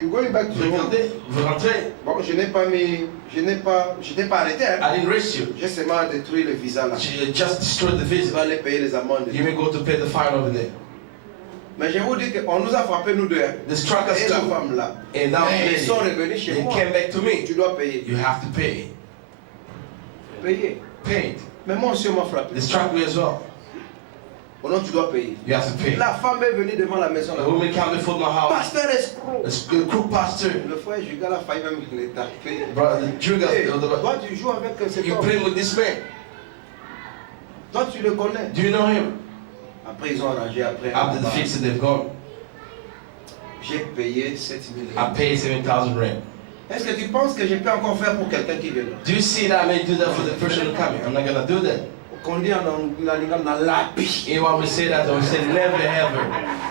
You're going back to home. Vous rentrez. Bon, je n'ai pas arrêté. Hein. I didn't arrest you. J'ai seulement détruit le visa là. You just destroyed the Je visa. vais aller payer les amendes. You may go to pay the fine over there. Mais je vous dis qu'on nous a frappé nous deux. Hein. They struck us Et la too. femme là. And now Ils sont revenus chez they moi. came back to me. Tu dois payer. You have to pay. Payer. Pay it. Mais moi aussi on m'a frappé. They struck me as well. Oh non, tu dois payer. You have to pay. La femme est venue devant la maison. The Là. woman came before my house. Pasteur escroc. The crook pastor. Le frère Jugal a failli même les taper. Brother, you guys, Hey, toi tu joues avec cet you homme. playing with this man. Toi tu le connais. Do you know him? Après ils ont arrangé après. After the fix it, they've gone. J'ai payé 7000 I paid 7,000 rand. Est-ce que tu penses que je peux encore faire pour quelqu'un qui vient là? Do you see that I may do that for the person who coming? I'm not gonna do that. Qu'on dit en lingala dans la biche. You want me to say that? I will say never ever.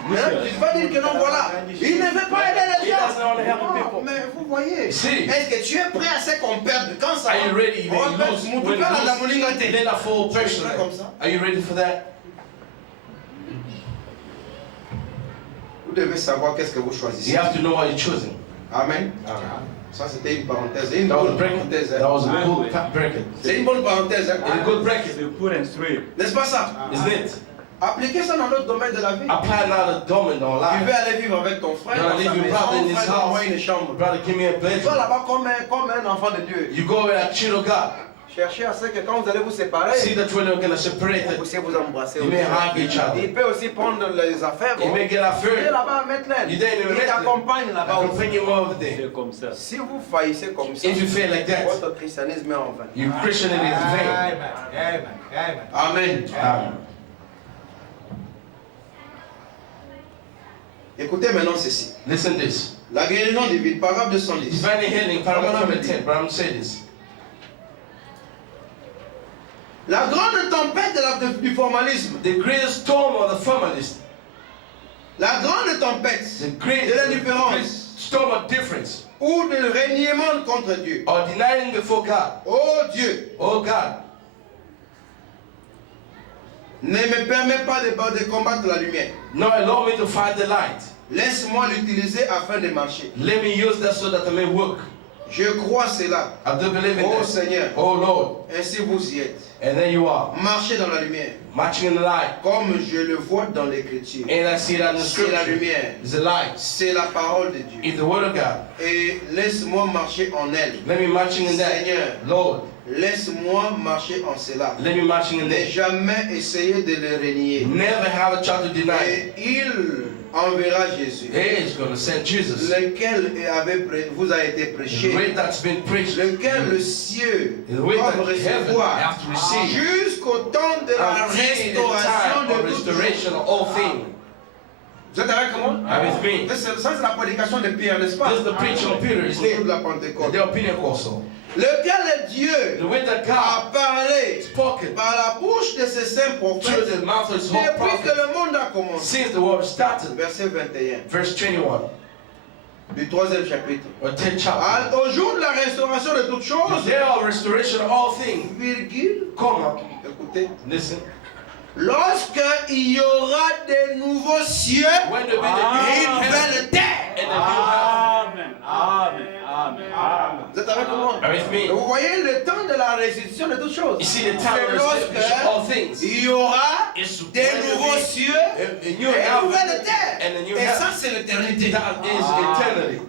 Tu vas dire que non, voilà. Il ne veut pas aider les He doesn't gens. want to help Non, people. mais vous voyez. Si. Est-ce que tu es prêt à ce qu'on perde quand ça Are you ready? on When perd you lose, mon when tout cas dans la you moninga lose, te. then I fall personally. Comme ça. Are you ready for that? Vous devez savoir qu'est-ce que vous choisissez. You have to know what you're choosing. Amen. Ça c'était une parenthèse. Une That was a bonne bracket. parenthèse. That was a good bracket. C'est une bonne parenthèse. It's a Hein? good bracket, C'est pur and straight. N'est-ce pas ça? isn't it? Appliquez ça dans d'autres domaines de la vie. Apply now the domain on Tu veux life. aller vivre avec ton frère You're dans gonna sa leave your maison, brother in his frère, envoie house. une chambre. Brother, give me a Tu vas bedroom. là-bas comme un enfant de Dieu. You go with a child of God. Cherchez à ce que quand vous allez vous séparer, See that when you're gonna separate vous it, puissiez vous embrasser. you may hug each other. Il peut aussi prendre les affaires. You may get a Il est fur. là-bas à Metland. You didn't even Il met them. t'accompagne là-bas aussi. Accompany you over there. C'est comme ça. Si vous faillissez comme ça, If you feel like that, votre christianisme est en vain. you Christianity is vain. Amen. Écoutez maintenant ceci. Listen this. La guérison divine, paragraphe 210. Divine healing, paragraph number 10. But I'm saying this. La grande tempête du formalisme, The greatest storm of the formalist, la grande tempête the de great l'indifférence storm of difference, ou de reniement contre Dieu. or denying before God. Oh Dieu, Oh God, ne me permets pas de combattre la lumière. now allow me to fight the light. Laisse-moi l'utiliser afin de marcher. Let me use that so that I may work. Je crois cela. I do believe in Oh this. Seigneur, Oh Lord. ainsi vous y êtes. And there you are, Marchez dans la lumière, marching in the light. comme je le vois dans l'écriture. And I see that in the C'est la scripture. lumière, It's the light. c'est la parole de Dieu. It's the word of God. Et laisse-moi marcher en elle. Let me marching in that. Seigneur, Lord, laisse-moi marcher en cela. let me marching in Ne that. jamais essayer de le renier. Never have a child to deny Et it. il enverra Jésus, He is going to send Jesus. lequel vous a été The prêché, way that's been preached. lequel le ciel The way doit that heaven recevoir have to receive. jusqu'au temps de la Until the restauration time of de toutes restoration choses. of all things. Vous êtes avec moi? Are with me? Ça, c'est la prédication de Pierre, n'est-ce pas? This is the preaching of Peter, Au isn't jour de it? la Pentecôte. The opinion also. Lequel Dieu The way that God a parlé spoken par la bouche de ses saints through prophètes the mouth of his whole depuis que prophet le monde a commencé. since the world started. Verset 21 Verse 21 du 3e chapitre. or 10th chapter. Au jour de la restauration de toutes The choses, day of restoration of all things. virgule, Comma. écoutez, Listen. lorsque il y aura de nouveaux cieux When there be the et une new heaven nouvelle terre. and the new heaven. Amen. Amen. Amen. Amen. Vous êtes avec moi? Are with me? Vous voyez le temps de la restitution de toutes choses. You see the time C'est of restoration of all things. il y aura It's des when there nouveaux be cieux a et new une nouvelle heaven terre. and a new Et ça, heaven. c'est l'éternité. That is eternity.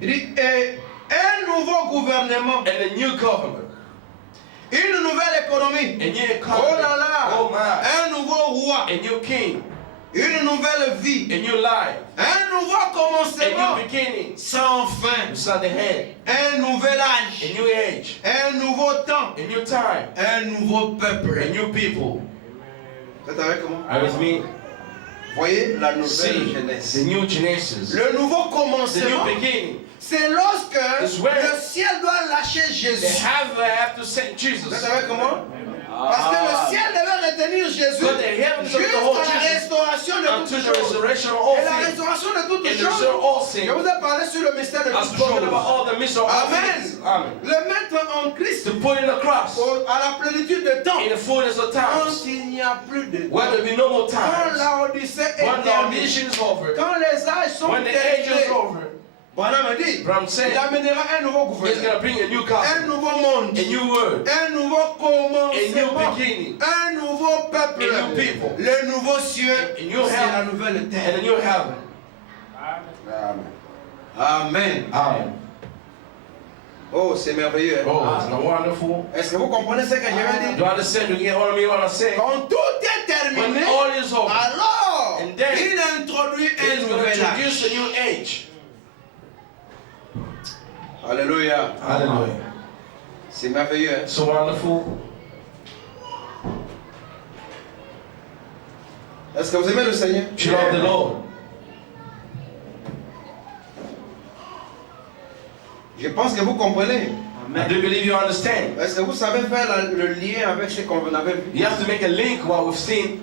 Il dit, et un nouveau gouvernement, And a new government. une nouvelle économie. A new Oh economy. là là, Oh my. un nouveau roi, A new king. une nouvelle vie, A new life. un nouveau A commencement new beginning. sans fin, It's not the head. un nouvel A âge, new age. un nouveau temps, A new time. un nouveau peuple. A new people. Vous êtes avec moi? Are with me? Voyez la nouvelle See jeunesse. the new Genesis. Le nouveau The new commencement, beginning. c'est lorsque It's when le ciel doit lâcher They Jésus. have to send Vous Jesus. êtes avec moi? Parce que le ciel devait retenir Jésus So the heavens of the whole jusqu'à la Jesus restauration de until toutes the choses. restoration of all Et la things. restauration de toutes And the choses, restoration of all saying, Je vous ai parlé sur le mystère de I've toutes spoken about choses. all the mystery of all Amen. things. Amen. Le mettre en Christ To put in the cross à la plénitude de temps. in the fullness of Quand times. il n'y a plus de When temps. there be no more Quand times. la Odyssée est When the terminée. audition is over. Quand les âges sont When the age is terminés. over. Branham me dit, But I'm saying, il amènera un nouveau He's gouvernement. going to bring a new Un gospel, nouveau monde. a new word, Un nouveau a new commencement. beginning, Un nouveau peuple. A new people. Le nouveau cieux. A new C'est la heaven. nouvelle and terre. a new heaven. Amen. Amen. Oh, c'est merveilleux. hein? Oh, isn't that wonderful? Est-ce que vous comprenez ce que je viens de Do dire? you understand? Do you get what I mean when I say? Quand tout est When terminé, all is over, alors And then il introduit un He's going to nouvel introduce a âge. new age. Alléluia. Hallelujah. C'est merveilleux. hein? So wonderful. Est-ce que vous aimez le Seigneur? You love the Lord. Je pense que vous comprenez. I do believe you understand. Est-ce que vous savez faire le lien avec ce qu'on avait vu? You have to make a link what we've seen.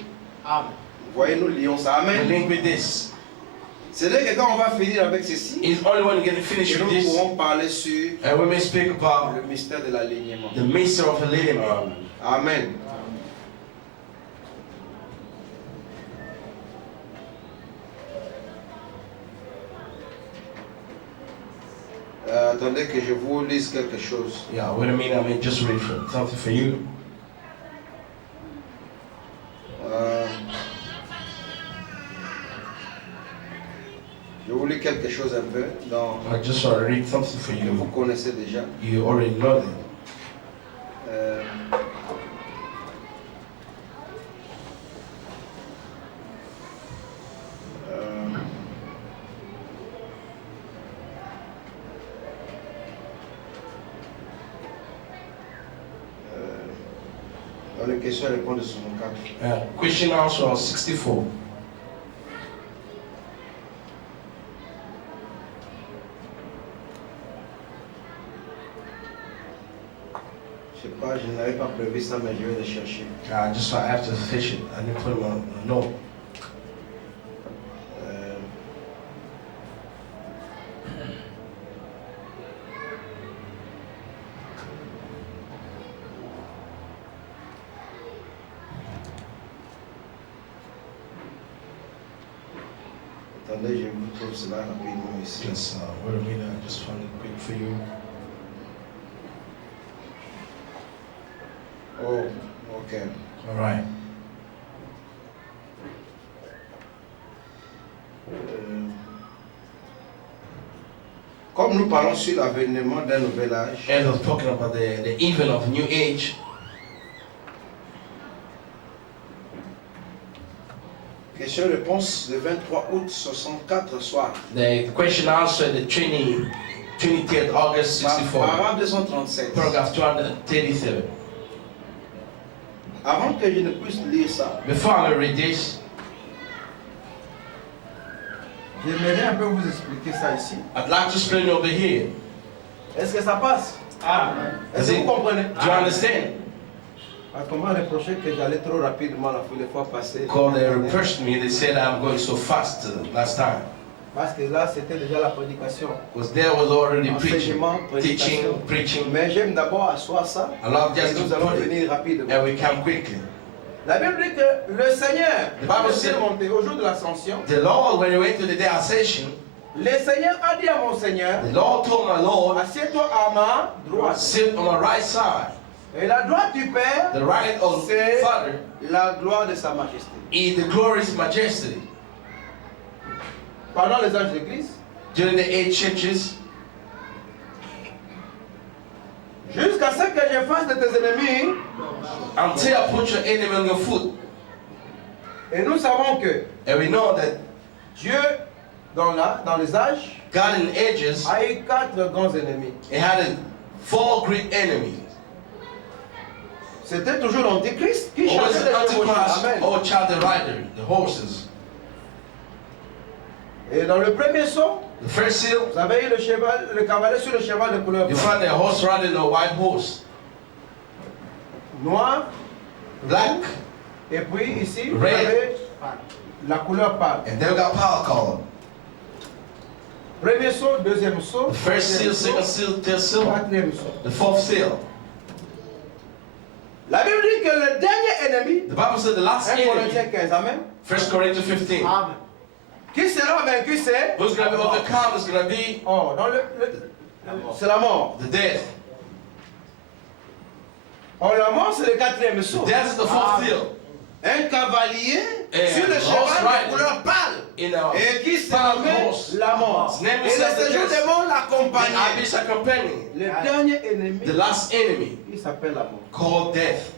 Voyez, nous lions ça. A Amen. link with this. C'est-à-dire que quand on va finir avec ceci, It's only when we get finished que with nous this, pourrons parler sur and we may speak about le mystère de l'alignement. the mystery of a living man. Amen. Attendez que je vous lise quelque chose. Yeah, wait a minute. I may just read something for you. Euh, je vous lis quelque chose un peu dans I just want to read something for que vous you. connaissez déjà. You already know that. Euh, euh, dans les questions et réponses de 64. Question answer 64. Je sais pas, je n'avais pas prévu ça, mais je vais le chercher. Just I have to fish it. I didn't put it on a note. Euh, Attendez, je vous trouve cela rapidement ici. Just wait a minute. I just found it quick for you. Oh, ok. All right. Comme nous parlons sur l'avènement d'un nouvel âge, As I was talking about the event of new age, question-réponse le 23 août 64 soir. the question answer the 20th August 64, Paragraphe 237. paragraph 237. Avant que je ne puisse lire ça, Before I read this, j'aimerais un peu vous expliquer ça ici. I'd like to explain over here. Est-ce que ça passe? Est-ce que vous comprenez? Do you understand? Parce qu'on m'a reproché que j'allais trop rapidement la fois passée. Because they reproached me, they said I'm going so fast last time. Parce que là, c'était déjà la prédication. Because there was already preaching, Enseignement, teaching, prédication. preaching. Mais j'aime d'abord asseoir ça. I love Et just nous to allons put it, venir rapidement. and we come quickly. La Bible dit que le Seigneur, The Bible quand il said- est monté au jour de l'ascension, The Lord, when he went to the day of ascension, le Seigneur a dit à mon Seigneur, the Lord told my Lord, assieds-toi à ma droite. sit on my right side. Et la droite du Père, The right of c'est Father la gloire de sa majesté. is the glorious majesty. Pendant les âges d'église, During the 8 churches, jusqu'à ce que je fasse de tes ennemis, until I put your enemy on your foot. et nous savons que And we know that Dieu, dans les âges, God in ages, a eu 4 grands ennemis. he had 4 great enemies. C'était toujours l'Antichrist qui Always changeait the les chevauchés. Antichrist, Amen. or child the rider, the horses. Et dans le premier saut, The first seal, vous avez eu le cavalier sur le cheval de couleur you blanc. find the horse riding a white horse, Noir, black, et puis ici, vous Red. avez la couleur pâle. and they got power color. Premier saut, deuxième saut. The first seal, troisième second seal, third seal, quatrième saut. the fourth seal. La Bible dit que le dernier ennemi, The Bible said the last 1 enemy, Corinthiens 15, amen. 1 Corinthians 15. Amen. Qui sera vaincu, c'est Who's going to be overcome is going to be oh, dans c'est la mort. the death. Oh, la mort, c'est le quatrième saut. Death is the fourth seal. Un cavalier Et sur le horse cheval de riding. couleur pâle. In a Et qui se pale nommait horse. la mort. His name Et is le the séjour death. des morts The l'accompagnait. abyss accompanying. Le dernier ennemi, The last enemy il s'appelle la mort. called death.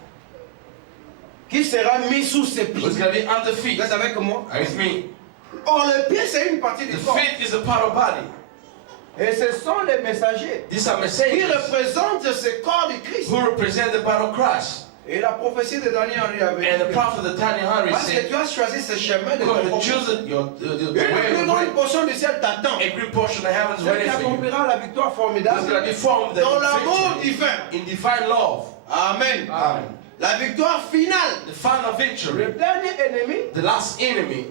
Qui sera mis sous ses pieds. Who's going to be under Vous feet. êtes avec moi? Are you with me? Or, le pied, c'est une partie du The corps. feet is a part of body. Et ce sont les messagers These are qui messengers représentent ce corps de Christ. who represent the body of Christ. Et la prophétie de Daniel Henry avait And the dit prophet of Daniel Henry parce que said, tu as choisi ce chemin de "Go ton and choose it, the Une way plus of grande life. portion du ciel t'attend. A great portion of heaven is Celui qui waiting for you. accomplira la victoire It's going to formidable be formed dans l'amour victory divin. in divine love. Amen. Amen. La victoire finale. The final Le victory, dernier ennemi, the last enemy,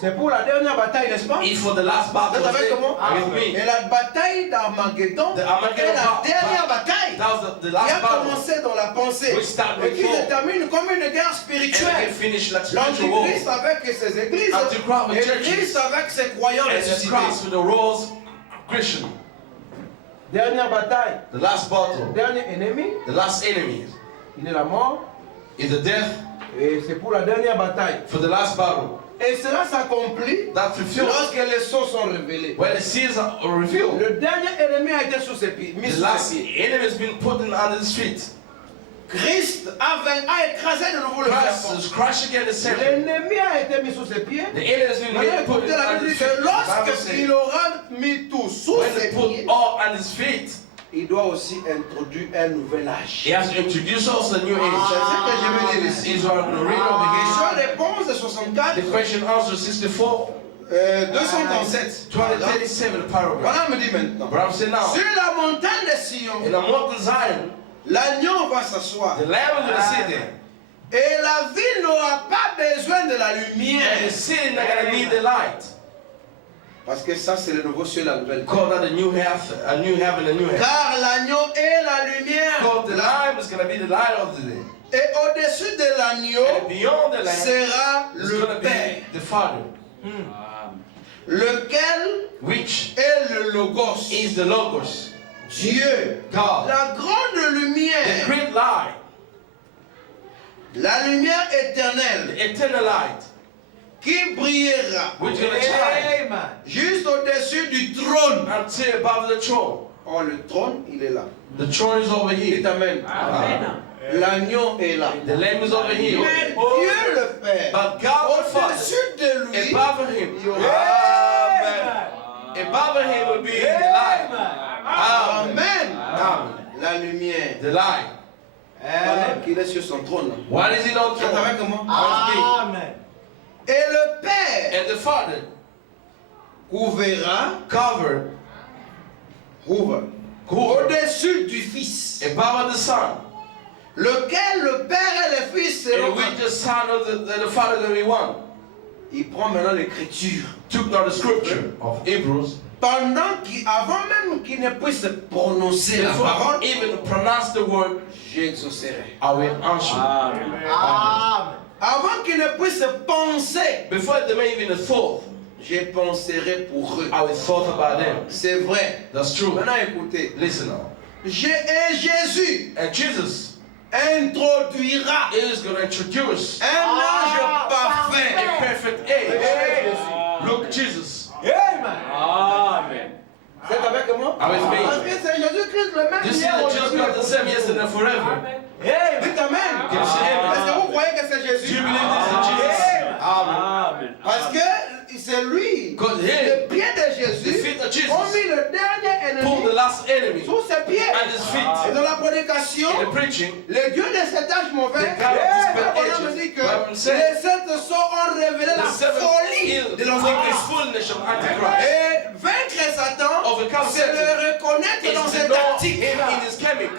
c'est pour la dernière bataille, n'est-ce pas? is for the last battle. Vous êtes avec moi? With me. Et la bataille d'Armageddon The est Armageddon la dernière bataille That was the qui a last battle. commencé dans la pensée We start et with qui four. se termine comme une guerre And we spirituelle. can finish like spiritual war. L'Antichrist avec ses églises Antichrist with et churches. Christ avec ses croyants And the ressuscités. cross with the rose Christian. Dernière bataille, The last battle, dernier ennemi, the last enemy il est la mort is the death et c'est pour la dernière bataille. for the last battle. Et cela s'accomplit That's fulfilled lorsque les sceaux sont révélés. when the seals are revealed. Le dernier ennemi a été sous ses pieds, mis The sous last ses pieds. enemy has been put under the feet. Christ a écrasé de nouveau le Christ serpent. is crushing again the serpent. L'ennemi a été mis sous ses pieds. The enemy has been Maintenant, put écoutez, la under Bible his dit feet. que The Bible lorsqu'il says, aura mis tout sous when ses they put pieds, all on his feet, il doit aussi introduire un nouvel âge. he has to introduce us a new C'est age. ce que je veux dire This ici. is what I'm going to read over here. Question-réponse de 64, The question answer 64, 237. 237, the paragraph. Voilà me dit maintenant. But I'm saying now, Sur la montagne de Sion, in the mountain Zion, l'agneau va s'asseoir. the lamb is going to sit there. Et la ville n'aura pas besoin de la And the lumière. city not going to need the light. Parce que ça, c'est le nouveau ciel, la nouvelle terre. Call that a new heaven, a new heaven, a new heaven. Car l'agneau est la lumière. Called the lamb is going to be the light of the day. Et au-dessus de l'agneau And beyond the lamb sera is le going to Père, be the Father, lequel which est le Logos, is the Logos, Dieu, God, la grande the lumière, great light, la lumière éternelle the eternal light, qui brillera which is going to shine juste au-dessus du trône. until above the throne. Oh, le trône, il est là. The throne is over Dites here. Amen. Amen. L'agneau est là. The lamb is over here. Mais Dieu le Père, But God the Father, au-dessus de lui, above him, il y aura above him will be the light. Amen. Amen. Amen. La lumière. The light. Pendant qu'il est sur son trône. What is it on Vous êtes throne? avec moi? Amen. Et le Père And the Father couvrira, covered couvre, au-dessus du Fils, above the Son, lequel le Père et le Fils seront and with the Son of the Father going to be one. Il prend maintenant l'écriture. Took now the scripture of Hebrews Avant même qu'il ne puisse prononcer la before parole, even pronounce the word, j'exaucerai. I will answer. Amen. Avant qu'il ne puisse penser, Before they may even thought, je penserai pour eux. I will thought about them. C'est vrai. That's true. Maintenant écoutez. Listen now. Et Jésus And Jesus introduira is going to introduce un âge parfait. a perfect age. Look, Jesus. Amen. Vous êtes avec moi? Are with me? Parce que c'est Jésus-Christ le même You see hier, that Jesus aujourd'hui, got the same yesterday and forever. Dites Amen. Can you say amen? Est-ce que vous croyez que c'est Do Jésus? you believe this is Jesus? Amen. Amen. Parce que c'est lui, Because les him, pieds de the Jésus, feet of ont Jesus, mis le dernier pulled the ennemi last enemy sous ses pieds. and his Et feet. dans la prédication, In the preaching, le Dieu de cet âge mauvais, The God of this bad on ages, me dit que Bible says, les sept sceaux ont révélé the la seven folie ill, de the l'Antichrist. fullness of Antichrist. Et vaincre Satan, Overcome c'est Satan le reconnaître dans is ses to know tactiques. him in his chemic.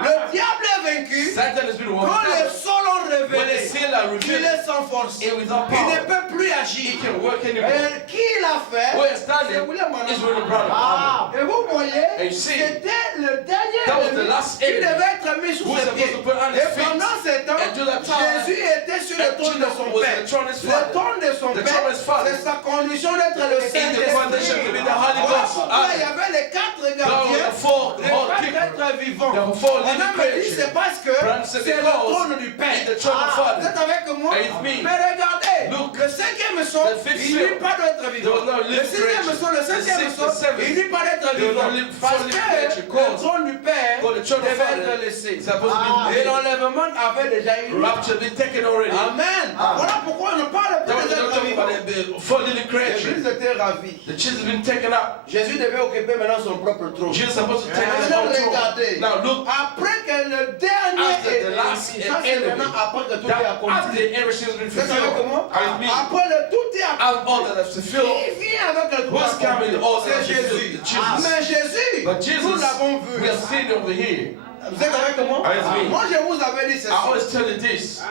Le diable est vaincu Satan has been quand les overcome sols ont sont when the révélés, seals are il revealed, est sans force. it without Il ne power, peut plus he agir. can work anymore. Et qui l'a fait? Who has done C'est it William Branham. is William Branham. Ah. Et vous voyez, And you see, c'était le dernier that was the ennemi last qui enemy devait être mis sous who was ses supposed pieds. to put on his Et feet. pendant ce temps, And to that time, Jésus était sur le and trône de Jesus son was Père. the throne of his Le father. trône de son The Père, throne of his father. c'est sa condition d'être le In the Saint-Esprit. foundation to be the Holy Voilà Ghost. pourquoi il y Ah, avait les quatre those were gardiens, the four les whole quatre keepers. êtres vivants. The four On living a me dit c'est creatures. parce que Branham said c'est le because trône du Père. it's the throne of Vous Father. êtes avec moi? And it's me. Mais regardez, Look, le cinquième son, the fifth il n'y seal, pas d'être there vivant. was no Le living sixième creature. son, le The septième sixth, son, the seventh, il n'y pas d'être there was vivant. no living- Parce four living que creatures le called trône du Père for the throne of devait Father. être laissé. It's supposed to Et be l'enlèvement avait déjà eu lieu. rapture been taken already. Amen. Voilà pourquoi on ne parle That plus was des not êtres talking vivants. about the four living creatures. L'église était ravie. The children have been taken up. Jésus devait occuper maintenant son propre trône. Jesus is supposed to take his Maintenant, own throne. regardez. Now look, Après que le dernier After the last ça, c'est enemy, maintenant après que tout est that accompli. after everything has been Vous êtes avec fulfilled, moi? with me, Après le tout est accompli. out of all that is fulfilled, Qui vient avec le tout who's coming accompli? all that C'est is Jésus. fulfilled? Jesus. Mais Jésus, But nous Jesus, l'avons vu. we have seen over here. Vous êtes avec moi? With me. Moi, je vous avais dit I ceci. always tell you this.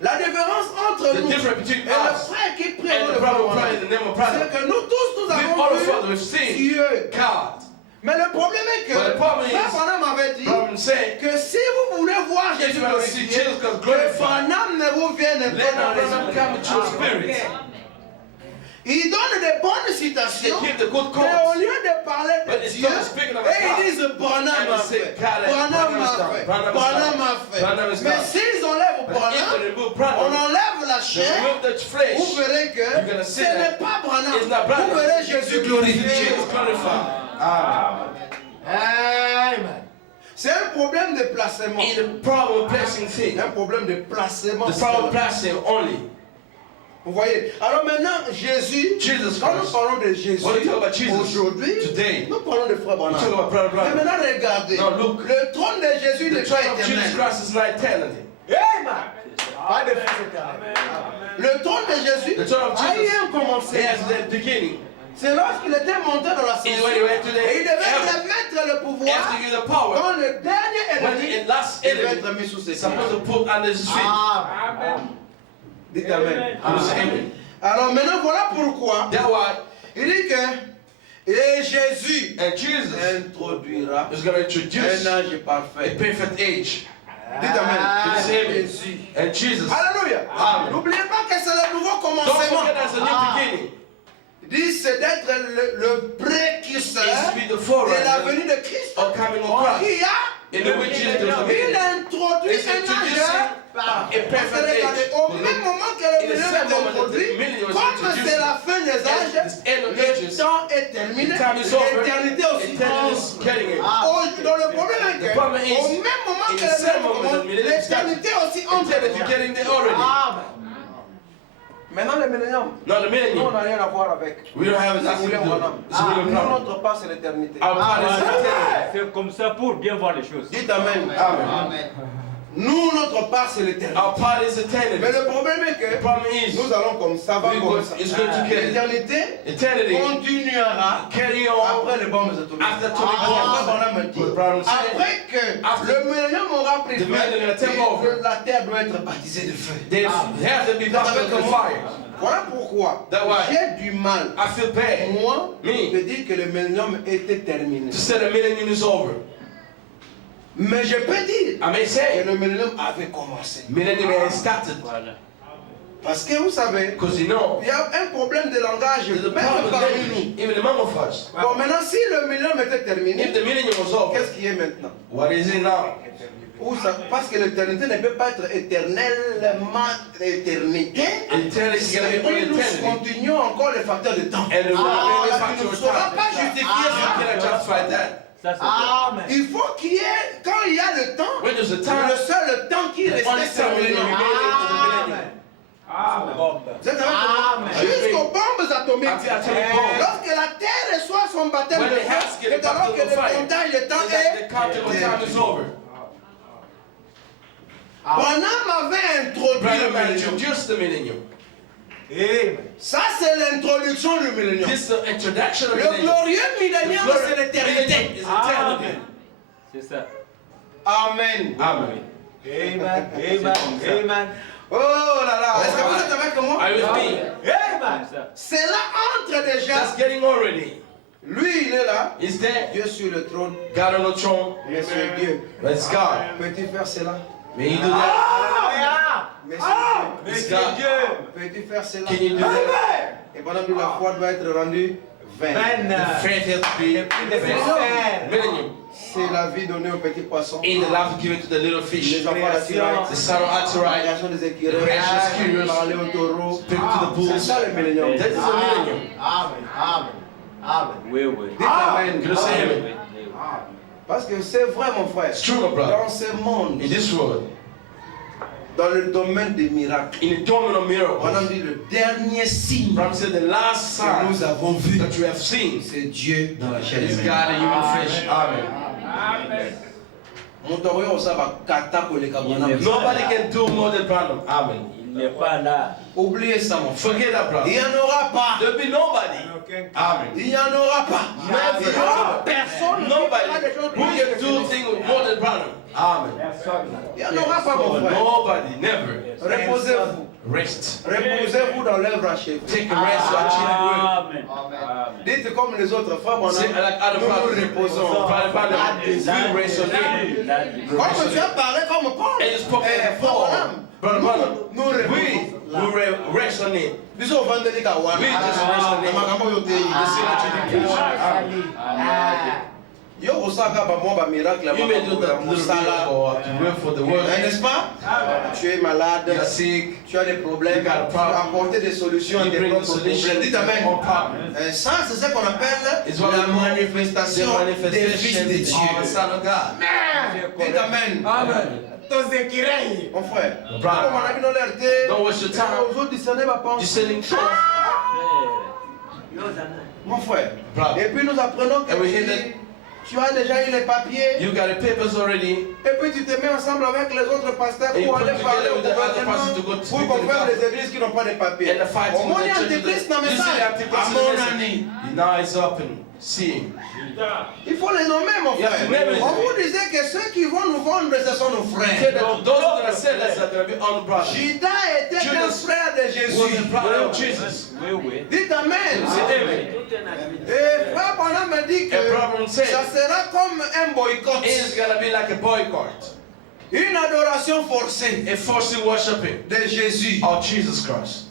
La différence entre The nous difference between et le us frère qui prie and au the nom de brother Frère praying in the name of c'est brother. que nous tous, nous We all avons of us have vu seen Dieu. God. Mais le problème est que But the problem Frère is, Branham avait dit Brother saying, que si vous voulez voir if Jésus you want to see glorifié, Jesus que glorified, Branham ne vous vienne let pas dans not les Branham esprits. come into your spirit. Il donne des bonnes They citations, give the good mais au quotes. lieu de parler But de instead Dieu, of speaking of et God, ils disent Branham and a they say, fait, God, Branham Branham is a done, fait, Branham is Branham done, a fait. Branham is Mais done. s'ils enlèvent But if they Branham, remove on Branham, enlève la they chair, remove the flesh, vous verrez que You're gonna ce see that n'est pas Branham. it's not Vous Branham. verrez Jésus glorifié. Jesus glorified. Amen. Amen. C'est un problème de placement. In the problem of blessing thing, Un problème de placement. the problem of blessing only. Vous voyez? Alors maintenant, Jésus, Jesus quand nous Christ. parlons de Jésus, When we talk about Jesus aujourd'hui, today, nous parlons de Frère we talk Branham. about Brother Mais Branham. maintenant, regardez. Now look. Le trône de Jésus The n'est pas throne of Jesus éternel. Christ is not eternity. Amen. Pas de fils éternel. Le trône de Jésus The throne of a eu Jesus un commencement. has the beginning. C'est lorsqu'il était monté dans la Is when he went to the et il devait heaven. remettre le pouvoir After you the power, quand le dernier when ennemi the last devait enemy être mis sous ses is pieds. supposed to put under his feet. Amen. Dites Amen. You say amen. Alors maintenant, voilà pourquoi That's why, il dit que et Jésus and Jesus introduira is going to introduce un âge a parfait. perfect age. Dites Amen. You say amen. Jésus. And Jesus, Alléluia. Amen. N'oubliez pas que c'est le nouveau don't commencement. forget that's a new beginning. Il dit c'est d'être le précurseur It's to be the de la forerunner venue de Christ. of coming En of Christ. qui a In the which is there's a il beginning. introduit It's un introducing âge. a Parce que perfect regardez, age. au même moment que le In the millénaire same est moment that the introduit, millennium was comme introduced, c'est la fin des âges, and the end of le ages, temps est terminé, the time is over, l'éternité aussi. eternity is getting it. Donc le problème est The problem que is, au même moment in que the le same millénaire moment commence, the millennium starts, l'éternité aussi entre. eternity getting there already. Amen. Maintenant le millénium, Not the nous on millennium. n'a rien à voir avec. We don't have C'est nothing to William do. Branham. It's William Nous, Branham. notre part c'est l'éternité. Our part is eternity. C'est comme ça pour bien voir les choses. Dites Amen. Amen. Nous, notre part c'est l'éternité. Our part is Mais eternity. le problème est The que problem is, nous allons comme ça, va we comme go, ça. it's going to get L'éternité eternity. continuera Carry on après les bombes atomiques. after atomic Après, bombs. Branham a dit, What Branham said, après que after le millénium aura pris the fin, millennium will take over, la terre doit être baptisée de feu. they have to be baptized with fire. Voilà pourquoi That's why j'ai du mal, I feel bad moi, Me. de dire que le millénium était terminé. to say the millennium is over. Mais je peux dire I may que say le millénium avait commencé. millennium has started. Parce que vous savez, Because you know, il y a un problème de langage, there's a même problem parmi with nous. language, even among of us. Bon, maintenant, si le millénium était If terminé, the millennium was over, qu'est-ce qui est maintenant? what is it now? Parce que l'éternité ne peut pas être éternellement éternité. Eternity Et is going to be only puis nous eternity. continuons encore les facteurs de temps. And the Tu factor ne of sauras time. pas justifier You ça. cannot justify that. Ça, c'est Amen. Il faut qu'il y ait, quand il y a le temps, When there's a le time, seul temps qui the only restait, c'est time le when you millénium. remain Bombe. Vous êtes avec moi? Amen. Jusqu'aux bombes atomiques. After atomic bombs. Lorsque la terre reçoit son baptême When de the house feu, get c'est alors que baptism of le fire. comptage de temps is that the est counting of time is over. Branham avait introduit le Branham millénium. introduced the millennium. Amen. Ça, c'est l'introduction du millénium. This is the introduction of Le millennium. glorieux millénium, The c'est l'éternité. millennium is eternity. C'est ça. Amen. Amen. Amen. Amen. Amen. Oh là là, est-ce que vous êtes avec moi? Are you with me? Amen. C'est là entre déjà. That's getting already. Lui, il est là. Is there Dieu sur le trône. God on the throne? Mais c'est Dieu. It's God. Peux-tu faire cela? May He do that? Alléluia. Mais Mais It's c'est God. Dieu. peux-tu faire cela? Can you do that? Et pendant que la foi doit être rendue vaine. The faith has to be millennium. C'est la vie donnée au petit poisson. In the life given to the little fish. Les enfants d'Atirite. The son of La Atzorite. création des écureuils. Precious curious. Parler au taureau. Speak to the C'est bulls. ça le millénium. That is the millennium. Amen. Amen. Amen. Oui, oui. Dites amen. Can you say amen? Parce que c'est vrai, mon frère. It's true, my brother. Dans ce monde, In this world, dans le domaine des miracles, in the domain of on a miracles, dit le dernier signe Abraham said the last que sign nous avons vu, that you have seen c'est Dieu dans la chair is humaine. God in human flesh. Amen. Montoro osaba kata koleka bwana. Nobody can do more than Branham. Amen. Il n'est pas là. Oubliez ça, mon frère. Forget that, Il brother. n'y en aura pas. There'll be nobody. Amen. Il n'y en aura pas. Never. Il n'y aura personne qui fera des Nobody choses who plus can do que things more than Branham. Amen. il n'y en aura pas, mon frère. Nobody, never. Reposez-vous. Rest. Reposez-vous dans l'œuvre achevée. Take a rest to achieve the word. Amen. Amen. Dites comme les autres frères, mon Say ami, like other nous brothers. nous reposons. Brother, we rest on him. Comme tu as parlé comme Paul. And you spoke Eh, like frère Paul. Branham, Brother, nous reposons. we rest on him. Biso vendredi ka wana. We just rest on him. Makambo yo te yi. The sin that you did preach. Yo osaka ba mo ba miracle You may do that ba little miracle or to work for the word. N'est-ce pas? Tu es malade, You are sick. tu as des problèmes, You got a tu problem. as apporté des solutions à You tes bring the propres solution problèmes. to Dites amen. your problem. Ça, c'est ce qu'on appelle It's what la we call manifestation the des fils manifestation de Dieu. of the Son of God. Dites amen. Amen. Mon frère, Brother. comme on a vu dans l'air, Don't waste your time aujourd'hui, discerner ma pensée. discerning truth. Mon frère. Brother. Et puis nous apprenons que And we hear tu as déjà eu les papiers. You got the papers already. Et puis tu te mets ensemble avec les autres pasteurs And you pour put aller parler together au with the other gouvernement, pastors to go to pour speak to the confère les government. églises qui n'ont pas de papiers. And the fighting Au moins, il y a with the Antichrist dans le You see the message. Antichrist À in mon the ami. message. Now it's up and seeing. Il faut les nommer, mon You have frère. to name it. On vous disait que ceux qui vont nous vendre, ce sont nos Say frères. that those who are going to sell us are going to be on brothers. Judas était un Judas frère de Was Jésus. the brother of Jesus. Oui, oui. Dites amen. Say amen. Et frère Bonham me dit que And brother said ça sera comme un boycott. it's going to be like a boycott. Une adoration forcée A forced worshiping de Jésus. of Jesus Christ.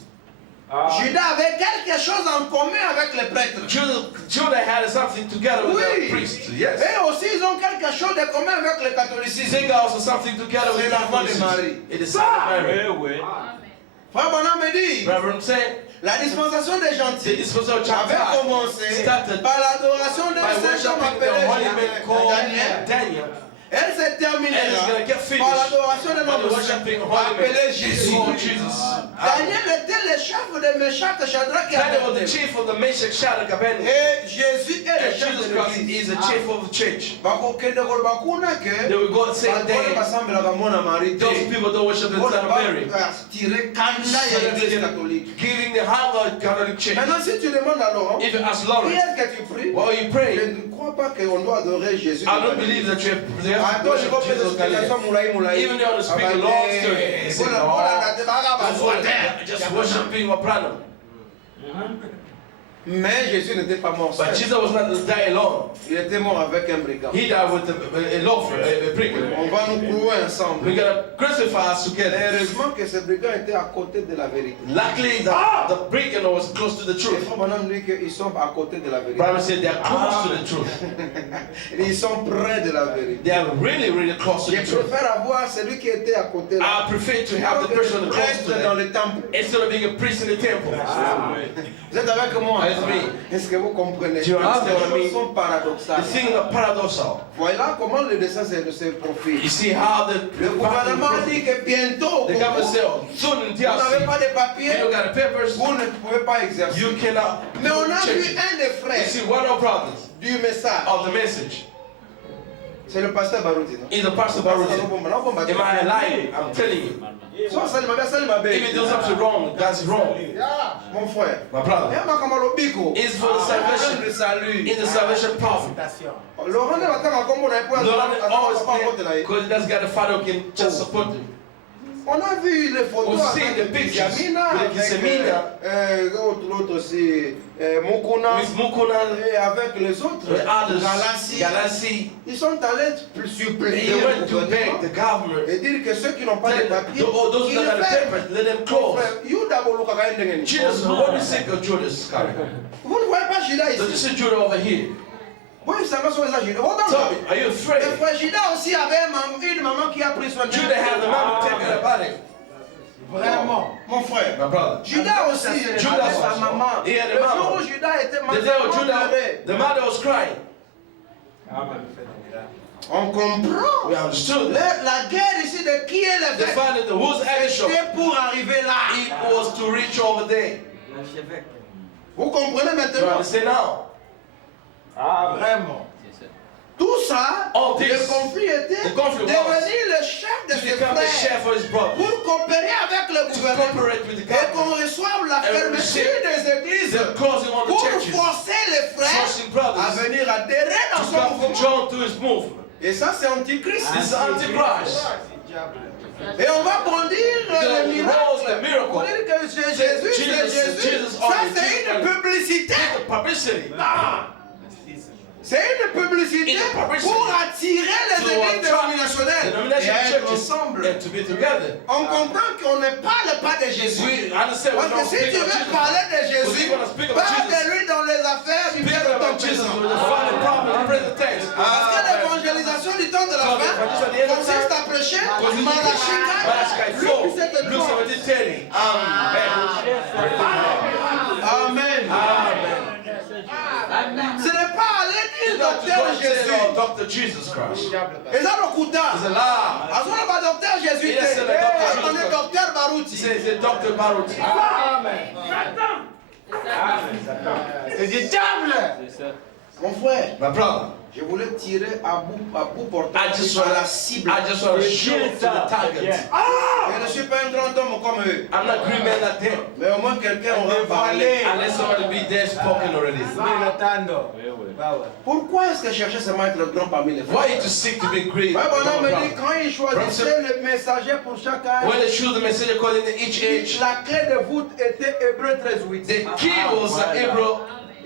Judas avait quelque chose en commun avec les prêtres. Judah had something together with Oui. the priests. Yes. Et aussi, ils ont quelque chose de commun avec le catholicisme. They got also something together with C'est the l'enfant de Marie. It is son of Mary. Oui, oui. Frère Bonham me dit, Reverend said la dispensation des the gentils disposal of avait child commencé started par l'adoration d'un by saint homme worshiping the holy man appelé called Daniel. Daniel. Elle s'est terminée And it's going to get finished par l'adoration d'un by homme the worshiping holy appelé man Jésus. called Jesus. Daniel était le chef de Meshach, Shadrach et Daniel was the Abednego. chief of the Meshach, Shadrach, Abednego. Et Jésus est And le chef Jesus de Christ l'église. is the chief of the church. Bakokende koloba kuna ke They will go and say bato that basambelaka mwana Marie te. those people don't worship the Son of Mary. Tire kanda ya l'église catholique. Giving the hunger Catholic Church. Maintenant, si tu demandes à Laurent, If you ask qui Lawrence, est-ce que tu pries? while you Je pray, ne crois pas qu'on doit adorer Jésus. I don't believe that you have to Attends, je worship vais faire des Jesus Galilee. explications moulaï. Even though the speak a long story, they say, just worshiping or prayer. Mais Jésus n'était pas mort seul. But Jesus was not die alone. Il était mort avec un brigand. He died with a loafer, a brigand. On va nous clouer ensemble. We're going to crucify us Et together. heureusement que ce brigand était à côté de la vérité. Luckily, the brigand was close to the Et truth. Frère Bonhomme dit qu'ils sont à côté de la vérité. Bible said they are close to the truth. Ils sont près de la vérité. They are really, really close to Je the truth. préfère avoir celui qui était à côté. I prefer to have the person close to dans them le temple. instead of being a priest in the temple. Vous êtes avec moi? Avec moi. Est-ce que vous comprenez? Do you understand what I Les mean? choses sont paradoxales. The thing is paradoxal. Voilà comment le dessin se profile. You see how Le gouvernement dit que bientôt, the vous government said, soon in n'avez DRC, pas de you papiers, don't got the papers, vous ne pouvez pas exercer. you cannot Mais on a vu check. un des You frères see, one of brothers du message. of the message C'est le pasteur Barouti. Non? is the pastor Baruch. Am I lying? I'm telling you. So, ça, il m'a bien, If you do something wrong, that's wrong. Mon frère. My brother. Et on a comme le bico. It's for the salvation. salut. in the salvation problem. Laurent ne va pas encore Because he doesn't got a father who can just support him. On a vu les photos We've seen avec the pictures Yamina, with avec Yamina. l'autre aussi, Mukuna, With Mukuna, et avec les autres, the others, Galassi. Galassi, Ils sont allés suppléer they le went to beg gouvernement the government. et dire que ceux qui n'ont pas de Tell papiers, those ils that le have the ferment. papers, let them Mon close. frère, Judas Bolukaka Ndengeni. Judas, what do you think of Judas? Vous ne voyez pas Judas So ici. this is Judah over here. Oui, ça va sur les Judas. Tell me, are you Le afraid? frère Judas aussi avait une maman qui a pris soin de lui. Judah had the mom taking about it. Vraiment, mon frère. My brother. Judas aussi, Judas avait sa also. maman. He had a Le mama. jour où Judas était The day of Judah, malade, the mother was crying. on comprend. We understood that. La guerre ici de qui est le They fait. found that whose action C'était pour arriver là. it was to reach over there. Vous comprenez You maintenant? understand now? Vraiment. Tout ça, All this, le conflit était the conflict was devenir le chef de to ses become the frères chef for his brother. pour coopérer avec le To gouvernement cooperate with the et government. qu'on reçoive la fermeture des églises They're closing all the pour churches. forcer les frères Forcing à brothers venir adhérer dans to son come mouvement. join to his movement. Et ça, c'est antichrist. This is Antichrist. Et on va brandir le the miracle. miracle. On dit que c'est Jésus, c'est Jesus, Jésus. Jesus Ça, only, c'est Jesus une only. publicité. The publicity. C'est une publicité It's a publicity. pour attirer les To églises attract dénominationnelles et denomination être churches ensemble. and to be together. On comprend qu'on ne parle pas de Jésus. We understand we Parce que don't si speak tu of veux Jesus. parler de Because Jésus, if you want to speak about parle de Jesus, lui dans les affaires du speak bien de ton about Jesus présent. with the final problem and present tense. Parce que l'évangélisation du temps de la Because fin l'évangélisation du temps de la consiste fin à prêcher consiste Malachie Malachi 4, 4, Luc 17 et Luke 3. 17:30. Amen. Amen. Amen. Ce n'est pas aller dire It's not to docteur go and say, Jésus. oh, Dr. Jesus Christ. Et ça le coûte. It's a lie. À ce moment pas docteur Jésus. Yes, c'est le docteur On est Jésus. docteur He Barouti. says it's Dr. Baruti. C'est du diable. Mon frère, My brother, je voulais tirer à bout portant I just sur want la cible. to shoot to the target. Je ne suis pas un grand homme comme eux. I'm not green man like them. Mais au moins quelqu'un aura parlé. Unless somebody be there spoken already. Pourquoi est-ce que chercher seulement à être le grand parmi les frères? Why you to seek to be great? Ouais, bonhomme me dit When quand il choisissait le messager pour chaque âge, they choose the messenger according to each age, la clé de voûte était Hébreu 13:8. the key was Hebrew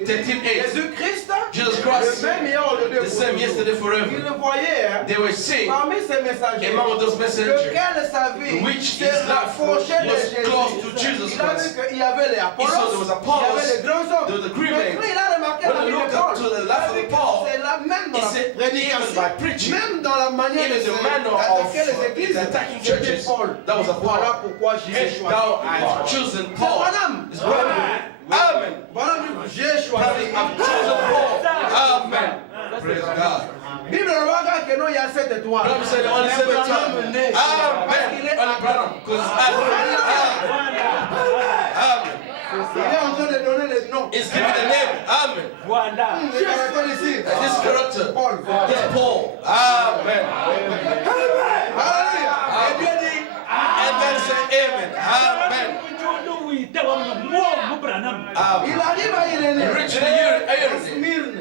13:8. Jésus-Christ, Jesus le Christ, même hier aujourd'hui. the same yesterday, Il forever. le voyait, hein, They were saying, parmi ces messagers, among those messengers, lequel sa vie which s'est his life rapproché de was Jésus. close to Jesus Il a vu Christ. qu'il y avait les Apollos, He saw there was Apollos, il y avait les grands hommes. there were the great Mais men. quand il a remarqué When la he vie de looked Paul, up to the il a life of vu que Paul, c'est la même dans he la said, prédication, even by preaching, même dans la manière even de the manner of d'attaquer les églises, attacking c'était churches, Paul. that was a Voilà Paul. pourquoi j'ai And choisi. thou hast chosen Paul. His brother. Amen. Voilà, j'ai choisi. I've chosen Paul. Amen. Praise God. Bible remarque que non, il y a 7 étoiles. Bible said only Mais 7 Branham times. naît. Parce qu'il Amen. est Only Branham. Because Amen. Il est en train de donner les noms. He's giving the name. Amen. Les caractères ici. This character. Paul. This Paul. Amen. Alléluia. Et Dieu dit, And then say Amen. Amen. il arrive à Irénée. He reached the year.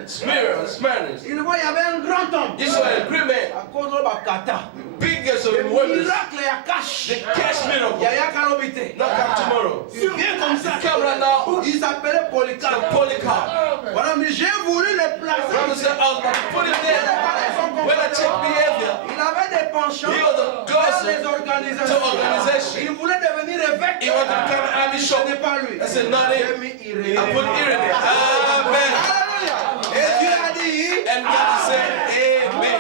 Smyrne. Smyrna. Il voit, il y avait un grand homme. This was a great man. À cause de Bakata. Biggest of Le the wonders. miracle est à cache. The cash miracle. Yaya Kalobité. Not come tomorrow. Il vient comme ça. Come right now. Il s'appelait The Polycarpe. Polycarp. Voilà, mais j'ai voulu le Brother placer. said, I was about to put it there. When I check behavior, Il avait des penchants he was a dans closer les to organisations. organization. Il voulait devenir évêque. He wanted to become an army Ce shop. n'est pas lui. I said, not J'ai him. mis I Irénée. put Irénée. Amen. Alléluia. Et Dieu a dit, And God said, Amen.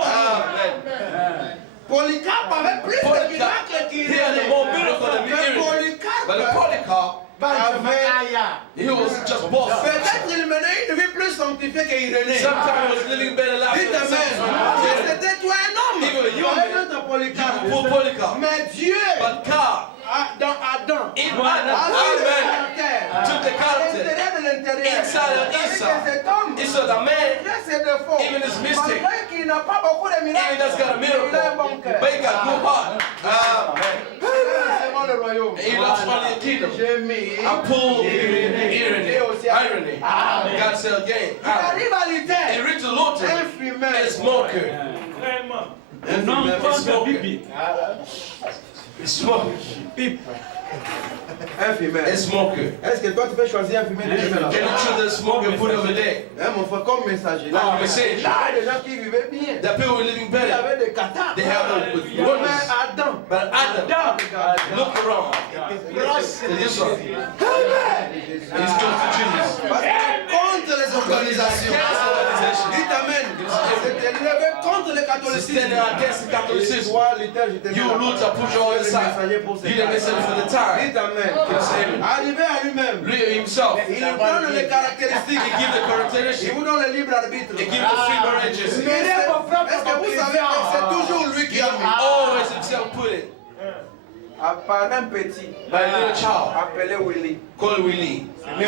Amen. Polycarpe avait plus de Polycarp, miracles he had a more miracle than Mais Irénée. But the Polycarpe Polycarp, avait... he was just boss. Peut-être il menait une vie plus sanctifiée qu'Irénée. Sometimes he was living better life Dites than Amen. some. Si c'était toi un homme, He was tu aurais human. notre Polycarpe. Pour Polycarp. Mais Dieu, But God, dans Adam, in a Adam, vu le Amen, caractère. took the À character l'intérieur de l'intérieur. inside and C'est-à-dire que inside. cet homme, He saw the man, malgré ses défauts, even his mistake, malgré qu'il n'a pas beaucoup de miracles, even that's got a il a un miracle, bon cœur. but he got good heart. Amen. C'est bon le royaume. He lost only a kingdom. J'ai mis I pulled Irénée. God said again, Il arrive à he Luther. reached the Luther, Un fumeur. a smoker. Vraiment. Un Non, fumeur. pas de smoker. bibi. A smoker. Un fumeur. A smoker. Est-ce que toi tu peux choisir un fumeur de fumeur là? Can you choose the smoker put over there? Hein, mon frère, comme messager. Là, Like message. il y avait des gens qui vivaient bien. The people were living Il y better. avait des cathares. They have with Mais wonders. Adam. But Adam, look around. Grâce. And this one, he's close to Jesus. Parce que contre les organisations. Dites Amen. C'était levé contre le catholicisme. Standing against the Catholicism. Toi, Luther, je t'ai You Luther, put your other side. You the messenger for the time. Dites Amen. Amen. Arrivé à lui-même. Lui himself, Il nous donne les caractéristiques. he give the Il characteristic. vous donne le libre arbitre. He give the free marriages. Mais est-ce que vous savez que c'est toujours lui qui a mis? Always himself put it. Par un petit By a little child appelé Willy. called Willie. Moi,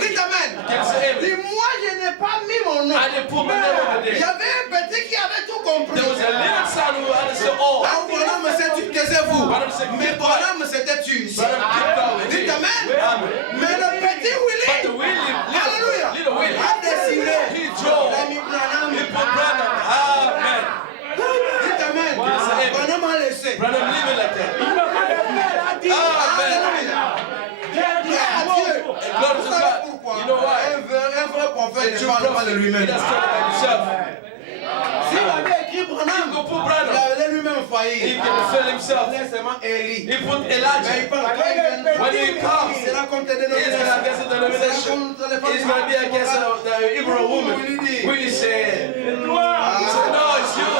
dites Amen. Can say Dis, amen. moi, je n'ai pas mis mon nom. I didn't put my name over Il y there. avait un petit qui avait tout compris. There was a little son who understood all. Ah, Branham, c'est tu, taisez-vous. Branham said, Mais keep quiet. Branham, c'était tu ici. Brother, keep going. Dites Amen. Amen. Mais le petit But the Willy, Willie, Alléluia, little Willie, a décidé. he Il drove. a mis Branham. He put Branham. Amen. Dites Amen. Amen. Branham a laissé. Branham living like that. Amen. Alléluia. Dieu. Glory Vous to savez God. pourquoi? You know why? Un vrai prophète The ne true parle pas de prophet, he lui-même. does talk about himself. S'il avait écrit He Branham, could put il Branham. avait lui-même He failli. can fill himself. Il laisse seulement Élie. He put Mais il Elijah. parle quand il vient. When he comes, Il sera contre les he's going to dénominations. against the denomination. He's going to be against the Hebrew woman. Willie said, he said, no, it's you.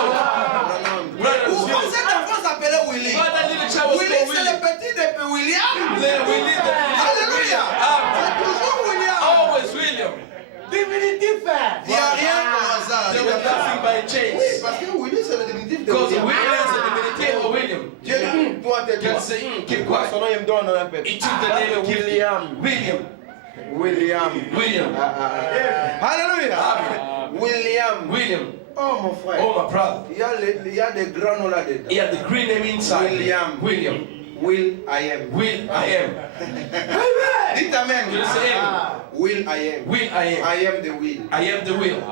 Brother, it's Pourquoi you. cet enfant s'appelait Willy? Why that little child was Willy, called c'est le Willie? petit de William. Little Willie, Alléluia. C'est toujours William. always William. Diminutif. Il n'y a rien au hasard. There was nothing by Oui, chance. parce que Willy, c'est le diminutif de Because William. William is a diminutive of William. Dieu dit, toi, t'es Can toi. say, keep quiet. Son nom, il me donne un appel. He took the name and kept it. William. William. William. William. Alléluia. Amen. William. William. Oh, mon frère. Oh, my brother. Il y a des grands noms là-dedans. He had the green name inside. William. William. Will I am. Will I am. Dites Amen. You say amen. Will I am. Will I am. I am the will. I am the will.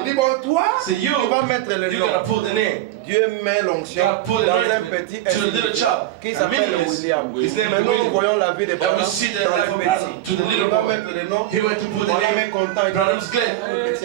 Il dit, bon, toi, C'est you. tu vas mettre le You nom. gotta put the name. Dieu met l'onction God put the dans un name petit to the little child. qui A s'appelle meaningless. William. His name is Maintenant, nous William. voyons la vie de And Branham we see the dans life le of petit. Branham to the little Il va boy. mettre le nom. He went to put the Branham est name. content. Branham's glad.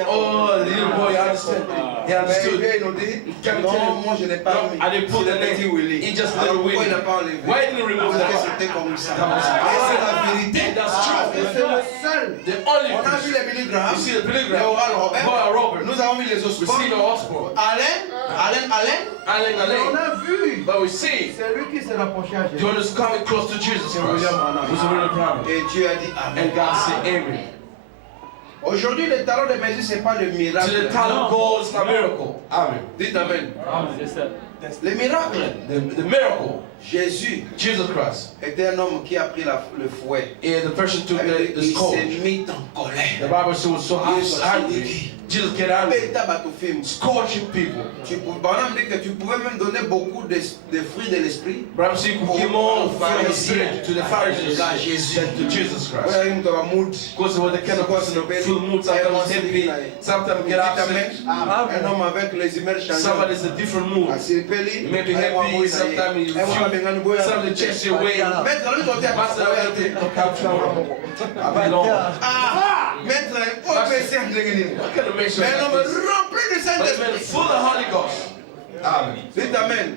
Oh, the little boy understood. He Mais understood. il nous dit, Come non, tell him. moi je n'ai pas No, mis. I didn't put C'est the le petit name. Willy. He just Alors little pourquoi il Willy. n'a pas enlevé? Why didn't he remove Parce que that? c'était comme ça. That was Et it. c'est la vérité. And that's Et true. c'est le seul. The only On a vu person. les Billy Graham, You see the Billy les Graham, Oral Robert. Oral Robert. Nous avons vu les We Osborne. see the Osborne. Alain. Allen On Allen. a vu. But we see C'est lui qui s'est rapproché à Jésus. John is coming close to Jesus C'est Christ. William Branham. Who's a real Branham. Et Dieu a dit Amen. And God said amen. Aujourd'hui, le talent de Jésus, ce n'est pas le So miracle. the talent goal is not miracle. Amen. Dites Amen. C'est ça. Le miracle, The miracle, Jésus Jesus Christ. était un homme qui a pris le fouet. And the person took the Il scourge. s'est mis en The colère. Bible says he was so angry. Jesus get angry. Beta batofim. Scorching people. Branham dit que tu pouvais même donner beaucoup de fruits de l'esprit. Brother said you could give more from the spirit to the Pharisees God, Jesus. than to Jesus Christ. Ouais, il me mood. Because he was the kind of person who full mood, sometimes happy, sometimes get upset. Un homme avec les humeurs changeantes. Somebody is a different mood. Asipeli. You may be happy, sometimes you feel, sometimes chase your way. Maître, lui, ton terme. Master, don't capture Maître, oh, mais c'est un dégât. What kind of make sure Mais un homme like this? rempli de But man, Saint-Esprit. full of Holy Ghost. Amen. Dites Amen.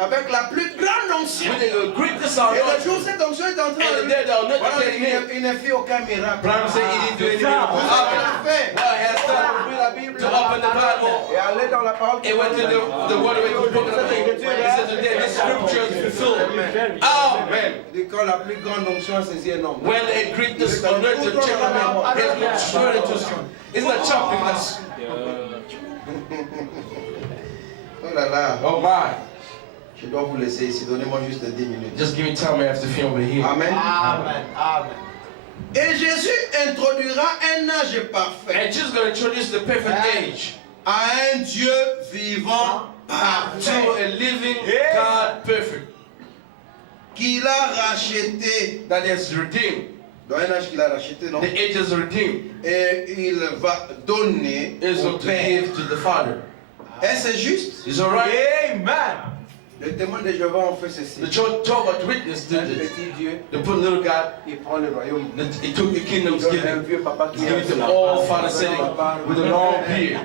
Avec la plus grande onction. With the greatest Et le anointing. jour où cette onction est entrée en And lui, the day they'll not voilà, take him. il ne fit aucun miracle. Abraham said he didn't do any miracle. Vous savez ce qu'il a fait? What he has done Ouvrir la Bible. to open the Bible. Et aller dans la parole. He went to the word of the book of the Bible. He said today this scripture is fulfilled. Amen. Et quand la plus grande onction a saisi un homme. When a greatness anointed gentleman has been straight into scripture. It's not jumping, that's Oh là là. oh my. Je dois vous laisser ici. Donnez-moi juste 10 minutes. Just give me time, I have to feel over here. Amen. Amen. Amen. Et Jésus introduira un âge parfait And just going to introduce the perfect age à un Dieu vivant to parfait a living God perfect qu'il a racheté that is redeemed Dans un âge qu'il a racheté, non? The age is redeemed. Et il va donner Is au to Père. give to the Father. Est-ce juste? Is all right? Amen. Les témoins de Jéhovah ont fait ceci. The Jehovah's Witness Un did this. petit Dieu, They put little God. il prend le royaume. He took the kingdom's Il donne un giving. vieux papa qui He gave it to all father sitting with a long beard.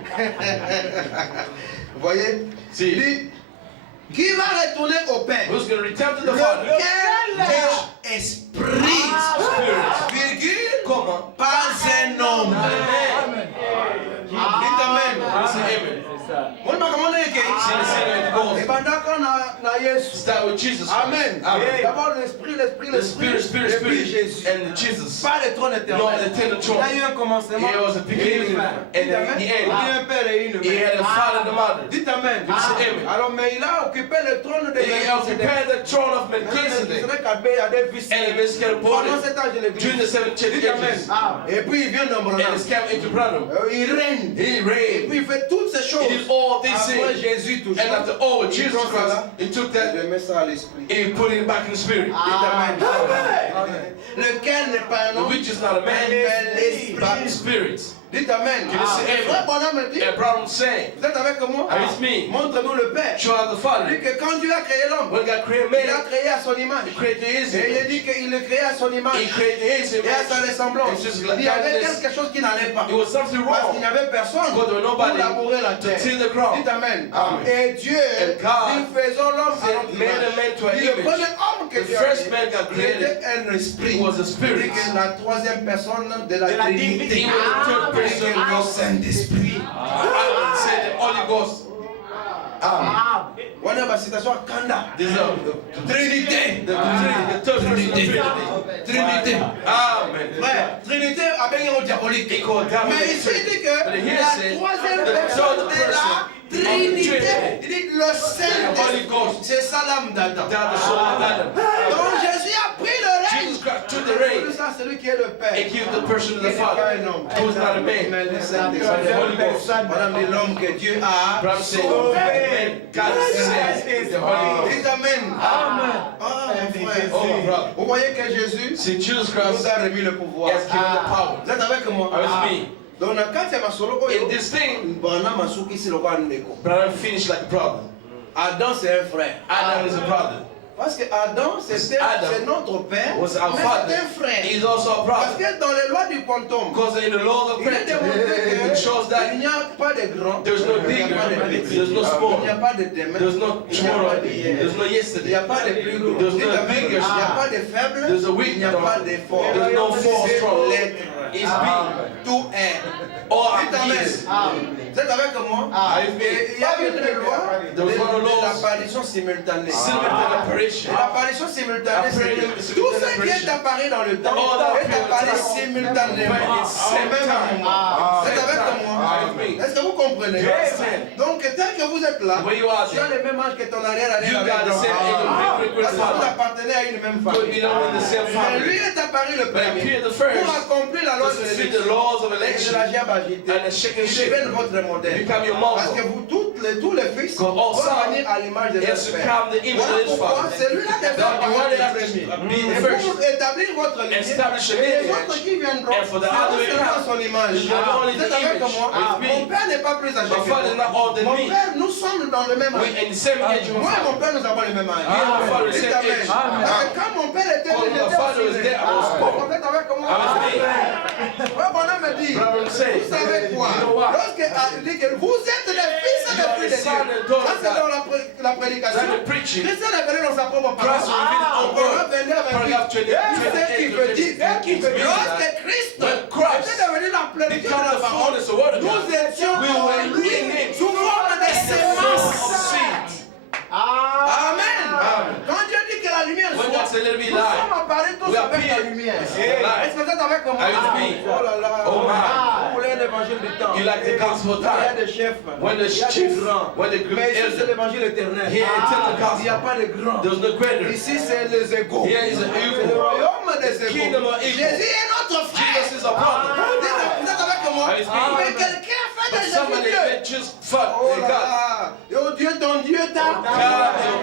Vous voyez? See, Il dit, qui va retourner au Père? who's going to return to the Father? Lequel est esprit, virgule, Comment? pas un homme. Amen. Dites Amen. Say amen. C'est ça. Mon comment on est See the sin of the goals. Et pendant qu'on a Jésus. Start with Jesus Christ. Amen. Amen. D'abord l'esprit, The Spirit, et puis Jésus. and Jesus. Pas le trône No, éternel. the tender Il throne. y a eu un commencement. It was a beginning and Dites then Amen. the Il y a eu end. un père et une He mère. had a father and a mother. Dites Amen. Say amen. Alors, mais il a occupé le trône de He occupied the throne of Melchizedek. Melchizedek a des vices. And Melchizedek brought Pendant it cet âge de during l'église. the 7 church Dites Amen. ages. Et puis il vient dans And it's come into Branham. Il règne. He Et reigned. puis il fait toutes ces choses. He did all these Après things. Jésus toujours. And after all, Il Jesus prend Christ, cela, he took that il met ça à l'esprit. and he put it back in the spirit. Dites Amen. Lequel n'est pas un The homme, which is not a man, mais but the l'esprit. spirit. Dites Amen. Can you say amen? Frère Bonhomme me dit, And Branham saying, vous êtes avec moi? Are you with me? Montre-nous le Père. Show out the Il Father. dit que quand Dieu a créé l'homme, When God created il a man, créé à son image. he created his Et il image. dit qu'il le créé à son image. He created his Et à sa image. ressemblance. It's just Il y avait likeness. quelque chose qui n'allait pas. It was something Parce qu'il n'y wrong. avait personne Because there was pour nobody labourer la to terre. till the ground. Dites Amen. Amen. Et Dieu, And God il faisait l'homme à said, notre made a image. man to an Il le image. premier homme que The Dieu a first créé, man God il created était un esprit. was a Il spirit. dit que la troisième personne de la Trinité. He was the third Et person que le of Saint-Esprit. I would say the Holy Ghost. On a ma citation à Kanda. This is Trinité. the third person of Trinity. Trinité. Amen. Frère, Trinité a bien au diabolique. He called down Mais the ici, il dit que But here la says, troisième the personne third de la person Trinité. of Trinity. Il dit le The Holy Saint-Esprit. Ghost. C'est ça l'âme d'Adam. Down the soul of Adam. Donc Jésus a pris le règne. Jesus Christ took the Pour reign ça, c'est lui qui est le Père. and gave the person to the Il n'est pas Father, un homme. who is not a man. Mais le Saint-Esprit. But the Holy Ghost. Madame dit l'homme que Dieu a Abraham said, sauvé. Amen. God says the Holy Ghost. Dites Amen. Amen. Ah, mon frère. Oh, my brother. Vous voyez que Jésus See, Jesus nous Christ a remis le pouvoir. has given the power. Vous êtes avec moi? Are you with me? Donc, dans kati ya masolo In oyo, this thing, Branham asukisi lokola ndeko. Branham finished like a brother. Adam, c'est un frère. Adam is a brother. Parce que Adam, c'est Adam notre père, was our mais father. c'est un frère. He is also a Parce brother. que dans les lois du quantum, Because in the laws of il est démontré gravity, it shows qu'il that n'y a pas de grand, there's no il n'y a bigger, pas de petit, there's no il small, n'y a pas de demain, there's no il n'y a tomorrow, pas de hier, there's no il n'y yesterday, a pas de plus gros, there's il no n'y bigger, a pas de faible, there's a weak, il n'y a pas de fort. there's no force C'est strong. l'être, It's being. tout est. All Dites are Amen. peace. Vous êtes avec moi? Are you with me? Et il y a une loi There was one de law. l'apparition simultanée. Simultaneous apparition. Et l'apparition simultanée, c'est que tout ce qui est apparu dans le temps est apparu simultanément. Au même moment. Vous êtes avec moi? Est-ce que vous comprenez? Donc, tant que vous êtes là, Where you are tu as there, le même âge que ton arrière-arrière. you got the same age of great Parce que vous grandfather. appartenez à une même Could famille. be known in the same Mais lui family. est apparu le But premier appear the first pour accomplir la loi to de fulfill l'élection the laws of et de election la diabagité. and the shaking Il ship. devienne votre modèle. Become your Parce que model. vous, tous les fils, Because all vont sons venir à l'image de He leur has père. become the image Voilà of his pourquoi father. c'est lui là qui The one that has premier. to be the Et first. pour établir votre lignée, Establish a et les lineage. autres qui viendront, And for the seront other selon son image. They are only Vous the êtes avec image moi? with me. Mon père n'est pas plus âgé My que father is not older than moi. Mon me. père, nous sommes dans le même We âge. in the same age of Moi my et mon father. père, nous avons le même âge. Me and my father is the Dites same Amen. age. Parce que quand mon père était When j'étais my father aussi was né. there, I was born. Vous êtes avec moi? I was me. Ouais, mon homme me dit, Brother say, vous savez quoi? you know what? Lorsque il dit que vous êtes les fils et les filles de son and Dieu. daughter Ça, c'est of dans la That's prédication. the preaching. Christ est venu dans sa propre parole. Christ revealed his own On va word. venir avec lui. Paragraph 20, C'est ce qui veut dire. Lorsque Christ When Christ était devenu la plénitude de become la the parole, fullness of word of nous God, étions we en were lui in him. sous forme de Full sémence. of seed. Amen. Amen. Quand Dieu dit que la lumière When soit, God said, let it be nous light. sommes apparus tous We avec la appear. lumière. It's the light. Est-ce que vous êtes avec moi? Are you with me? Oh là là. Oh my. Vous voulez l'évangile du temps. You like the gospel Il y a time. des chefs. When the Il y a des chief, grands. when the Mais ici, c'est elder, l'évangile éternel. here eternal Il n'y a gospel. pas de grands. There's no greater. Ici, c'est les égaux. Here is the C'est le equal. royaume des égaux. Kingdom of equal. Jésus est notre frère. Jesus is a brother. Vous êtes avec moi? Are you with me? Mais quelqu'un a fait But de somebody Jésus Dieu. that just fought Oh God. là là. Et oh Dieu, ton Dieu t'a.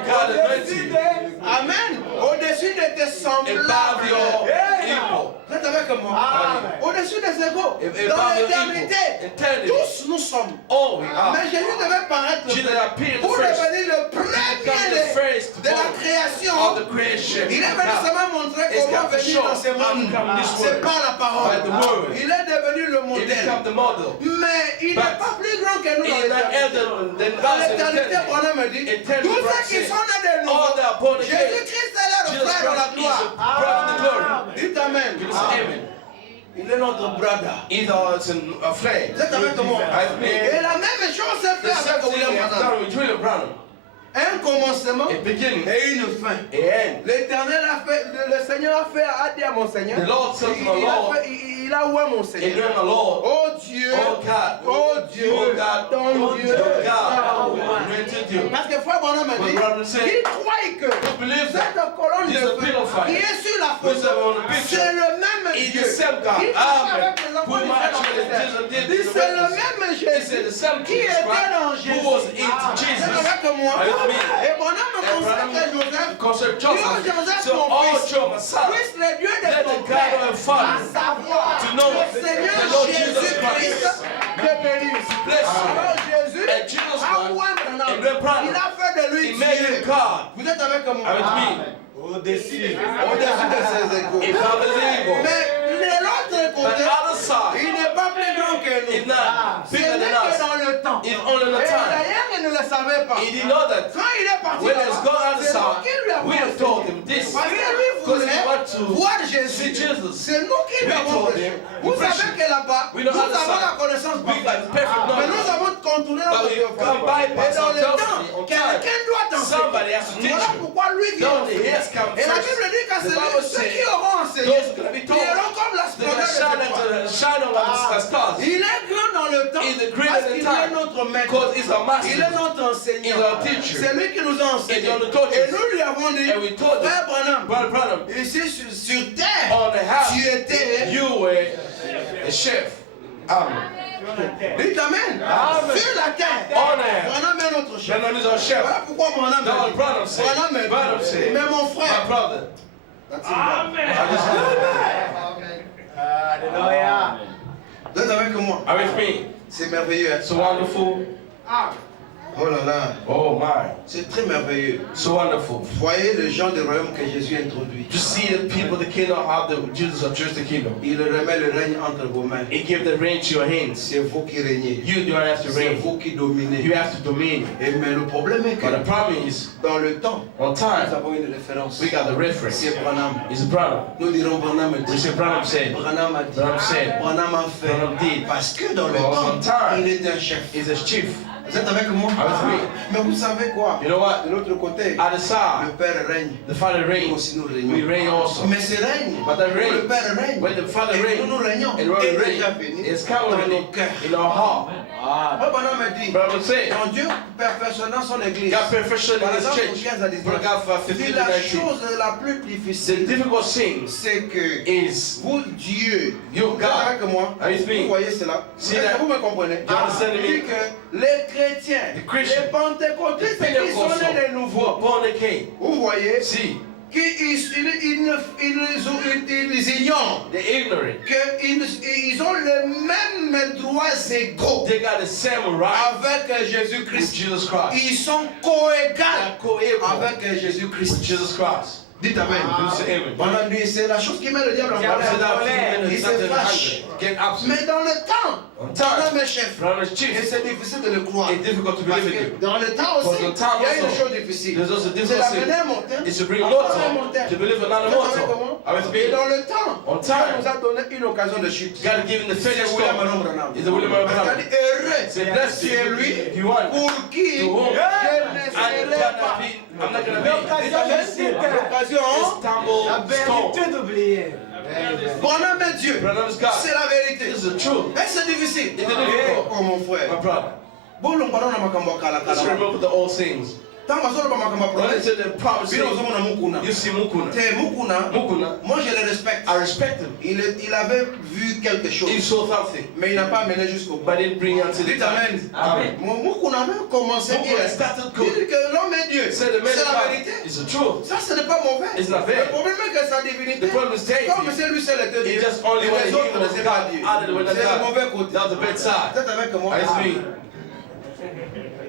God anointed you. Amen. Au-dessus de tes semblables. Above your equal. Vous êtes avec moi? Au-dessus des égaux. If Dans I'm l'éternité, eternity, tous nous sommes. all we are. Mais Jésus devait paraître Jesus appeared pour first. devenir le Become premier the first de la of création. the creation. Il est venu seulement montrer It's comment got to venir show dans ce how to monde. come this C'est world. par la parole. By the word. Il est devenu le He modèle. become the model. Mais il n'est But pas plus grand que nous He dans is not l'éternité. elder than Dans us in l'éternité, eternity. Branham me dit, Eternity, tous ceux Branham qui said, sont nés de all nouveau, that are born again, Jésus-Christ est leur Jesus frère dans la Christ is gloire. the brother in the glory. Dites Amen. Can you say amen? Il est notre brother. Either it's in a flame. Vous êtes avec moi? Avec me. Et la même chose s'est The fait same avec thing William is Branham. done with William Branham. Un commencement A beginning, et une fin. a end. L'éternel a fait, le Seigneur a dit à mon Seigneur, The Lord said to my Lord, il a oué mon and Seigneur. then the Lord, Oh Dieu, oh God, oh Dieu, oh God, ton oh Dieu. God, granted you. Parce que Frère Branham m'a dit, But Branham said, il croit que who believes cette that colonne de He's a feu pillar of fire. qui est sur la Which photo, is on the picture. c'est le même It's Dieu. the same God. Il Amen. avec les enfants Who d'Israël actually en Égypte. Jesus did Il dit, to the c'est le witnesses. même He said Jésus the same qui Jesus était dans Christ Jésus. who was in C'est Jesus. avec moi. Avec me. Et Branham me And consacre Branham Joseph. concerned Dieu, Joseph. Joseph, So mon all fils, Joe, my son, puisse le Dieu de let ton the God père, of your father à savoir to know le Seigneur the Lord Jesus Jésus-Christ Christ te bénisse. bless you. Alors Jésus And Jesus a Christ, oué Branham. and then Branham, Il a fait de lui He made him Dieu. God. Vous êtes avec moi? Avec me. Au-dessus de ses égaux. If I believe, Mais de l'autre but côté, the other side il n'est pas plus grand que is nous. not C'est bigger lui than qui est us. dans le temps. It's only the Et time. d'ailleurs, il ne le savait pas. He didn't know that. Quand il est parti When it's gone là-bas, out of c'est nous sight, qui lui avons we have told him enseigné. this. Parce que lui Because he want voulait to voir see Jésus. Jesus. C'est nous qui lui We avons told prêché. him, Vous we savez que là-bas, We nous don't avons understand. la connaissance We got parfaite. perfect Mais nous knowledge. avons contourné But notre we Dieu. come Et bypass dans le ourselves temps, on time. quelqu'un doit Somebody t'enseigner. has to teach Voilà you. pourquoi lui vient. Don't the hairs come Et la first. Bible dit que The c'est Bible ceux qui says auront enseigné, those who are going to be told, iront comme la they're going splendeur to de l'étoile. shine on the stars. Il est grand dans le temps He's the greater parce than qu'il time. est notre maître. Because he's our master. Il est notre enseignant. He's our teacher. C'est lui qui nous a enseigné. He's on the torches. Et nous lui avons dit, And we told him, Frère Branham, Brother Branham, ici sur terre, on the house, tu étais. you were a chef. Amen. Dites Amen. Sur la terre, On air. Branham est notre chef. Branham is our chef. Voilà pourquoi Branham No, a dit. Branham said, Branham a Branham dit, said, mais mon my frère, brother, that's it. Alléluia. Vous êtes avec moi. are with me. C'est merveilleux. Hein? So wonderful. Oh là là, Oh my. c'est très merveilleux. So wonderful. Voyez le genre de royaume que Jésus introduit. To see the people, the kingdom, how the Jesus introduced the kingdom. Il remet le règne entre vos mains. He gave the reign to your hands. C'est vous qui régnez. You don't have to C'est reign. vous qui dominez. You have to dominate. Et mais le problème est que But the problem is, dans le temps, on nous time, avons une référence. we got the reference. C'est Branham. It's Branham. Nous dirons Branham a We dit. say Branham said. Branham a dit. Branham said. Branham a fait. Branham did. Parce que dans le Because temps, on time, il était un chef. He's a chief. Vous êtes avec moi? Avec me. Mais vous savez quoi? You know what? De l'autre côté, At the side, le Père règne. the Father Nous reigns. aussi nous We régnons. reign also. Mais ce règne, But the où reign, le Père règne, when the Father et que reigns, nous nous régnons, and when est we déjà reign, béni it's dans coming nos cœurs. in our heart. Moi, Branham a dit, Branham said, quand Dieu perfectionnant son église, God perfection par in His exemple, church. 15 à 19, Paragraph dit 15 la to 19. chose la plus The difficile, difficult thing c'est que is vous, Dieu, You, vous êtes God, avec moi, are you vous speaking? voyez cela, See est-ce that? que vous me comprenez? You understand Il me? dit que les chrétiens, The Christians, les pentecôtistes qui sont Pentecostal, nés de who nouveau, are born again, vous voyez, see, qu'ils ignorent they're ignorant. qu'ils ont les mêmes droits égaux They got the same right avec with Jésus-Christ. Jesus Christ. Ils sont coégaux They're co-equal avec with Jésus-Christ. Jesus Christ. Dites Amen. You say amen. On a dit, c'est la chose qui met le diable en Bible said colère. that few Il minutes se after the fâche. hunger, get upset. Mais dans le temps, On on time, a mes chefs. Branham is Et chief. c'est difficile de le croire. It's difficult to Parce believe que in you. dans le temps aussi, Because the time il y a une also, chose difficile. There's also C'est difficult d'amener thing. un montagne. It's to bring encore un water montagne. to believe another Vous savez water. comment? I was Et being dans le temps, on Dieu time. nous a donné une occasion de chute. God given the C'est failure William stone. Branham. Is the William Parce qu'il a Branham. dit, heureux, C'est blessed. c'est lui You want. pour qui To whom? je ne I'm serai not pas. gonna be. I'm not gonna be. L'occasion, Stumble stone. d'oublier. Branham est Dieu. Branham is God. C'est la vérité. This is the truth. Et c'est difficile. It's difficult. Oh mon My frère. brother. Bon, nous parlons de makambo kala Let's kala. remember the old things. Tant que ça, When it's in the prophecy, you see Mukuna. Mukuna, moi je le respecte. I respect him. Il avait vu quelque chose. He saw something, Mais il n'a pas mené jusqu'au bout. but didn't bring it until the Dites Amen. Amen. Mukuna a même commencé Mukuna bien. started Il good. dit que l'homme est Dieu. Said the man C'est of la God vérité. is the truth. Ça, ce n'est pas mauvais. It's not Le bad. problème est que sa divinité, The problem is deity. comme c'est lui seul était He Dieu, just only et wanted les him autres ne was sont pas God. Dieu. Other than C'est le God. mauvais côté. That's the bad side. Vous êtes avec moi? That's me.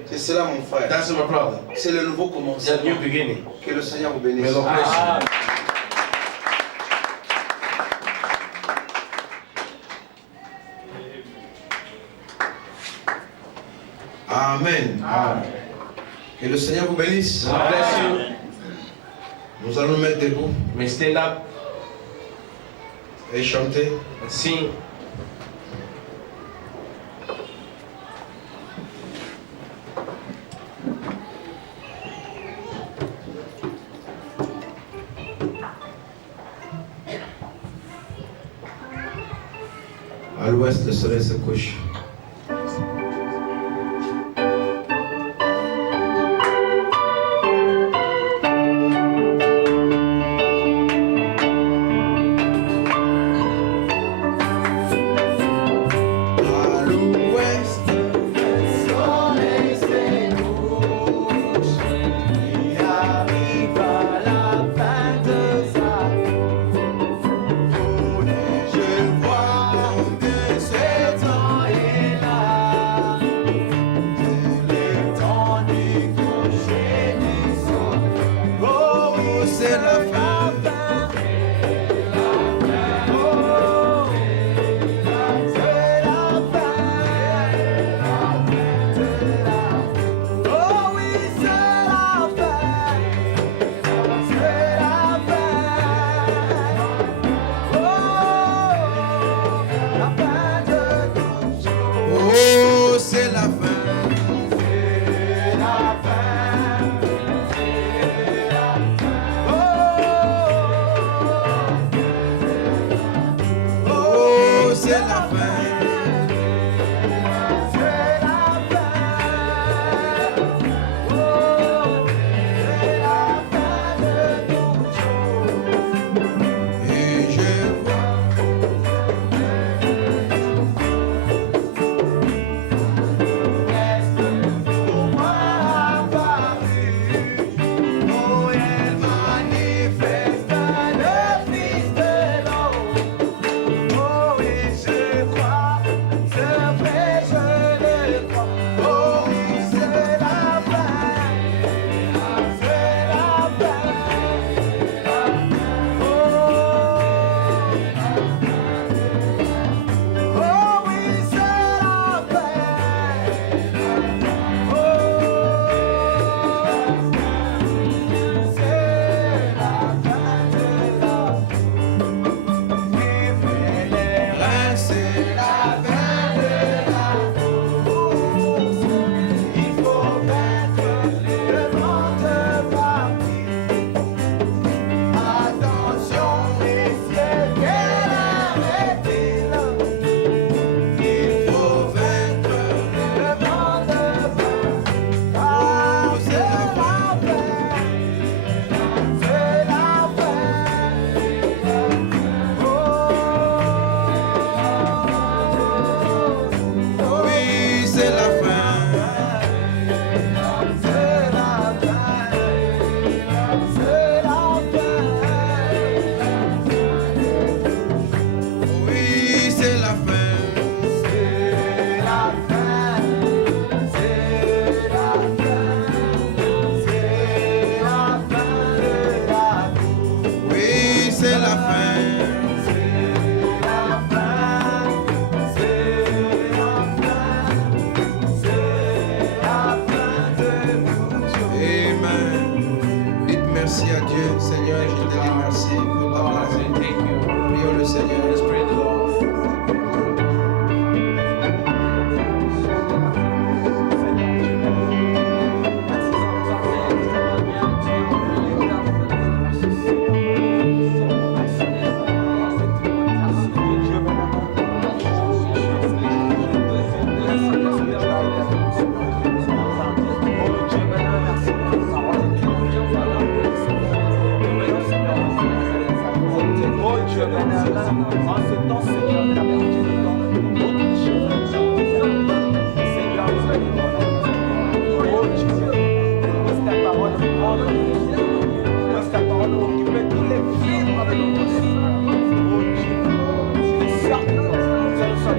C'est cela, mon frère. That's my brother. C'est le nouveau It's a commencement. new beginning. Que le Seigneur vous May bénisse. the Lord bless you. Amen. Que le Seigneur vous bénisse. God bless you. Nous allons nous mettre debout May stand up et chanter. and sing. À l'ouest, le soleil se couche. À l'ouest, le soleil se couche. Il arrive à la fin de sa journée. Je vois que ce temps est là. C'est le temps du coucher du soleil. Oh oui, c'est la fin. Oh, c'est la fin. C'est la fin. C'est la fin. Oh, c'est la fin. C'est la fin. Oh, c'est la fin de toute chose. Et je vois. Oh, et je crois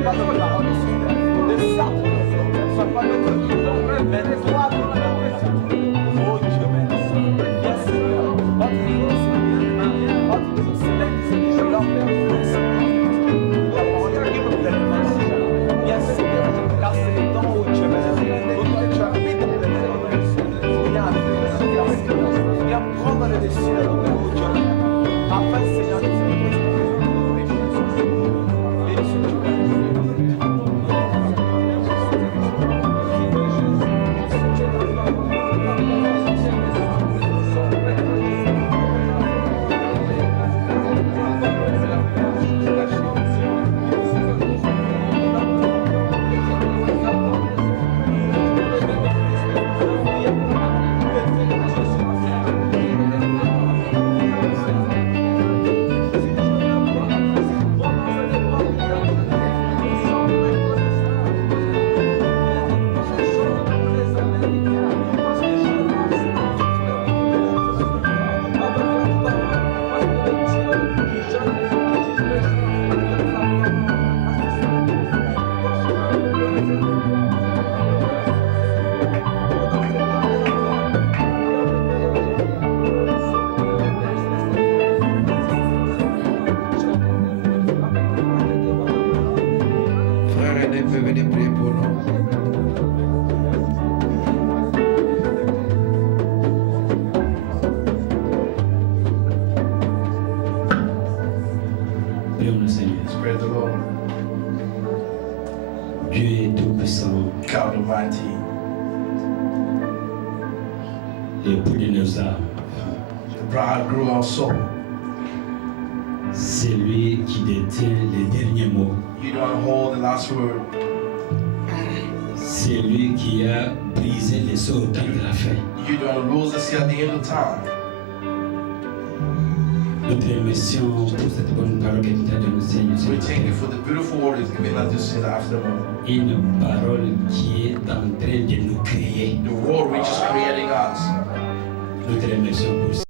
pas nos paroles, Seigneur. Ne sois pas notre guidon, mais toi, oh Dieu, merci. Yes, Seigneur. Votre nom, Seigneur. Votre nom, Seigneur. Je l'envoie. La parole qui me plaît, Seigneur. Yes, Seigneur. Car c'est le temps où Dieu merci. Où toi, tu habites dans le Seigneur. Viens prendre le dessus, oh Dieu. Afin, Seigneur, de Spread the Lord. Dieu est tout-puissant God Almighty. et pour nos âmes. The bride grew our soul. C'est lui qui détient les derniers mots. You don't hold the last word. C'est lui qui a brisé les seaux au temps de la fin. You don't lose the sea at the end of time. Nous te remercions pour cette bonne parole que tu as donnée, Seigneur. We thank you for the beautiful word is given us this in the afternoon. Une parole qui est en train de nous créer. The word which is creating us. Nous te remercions pour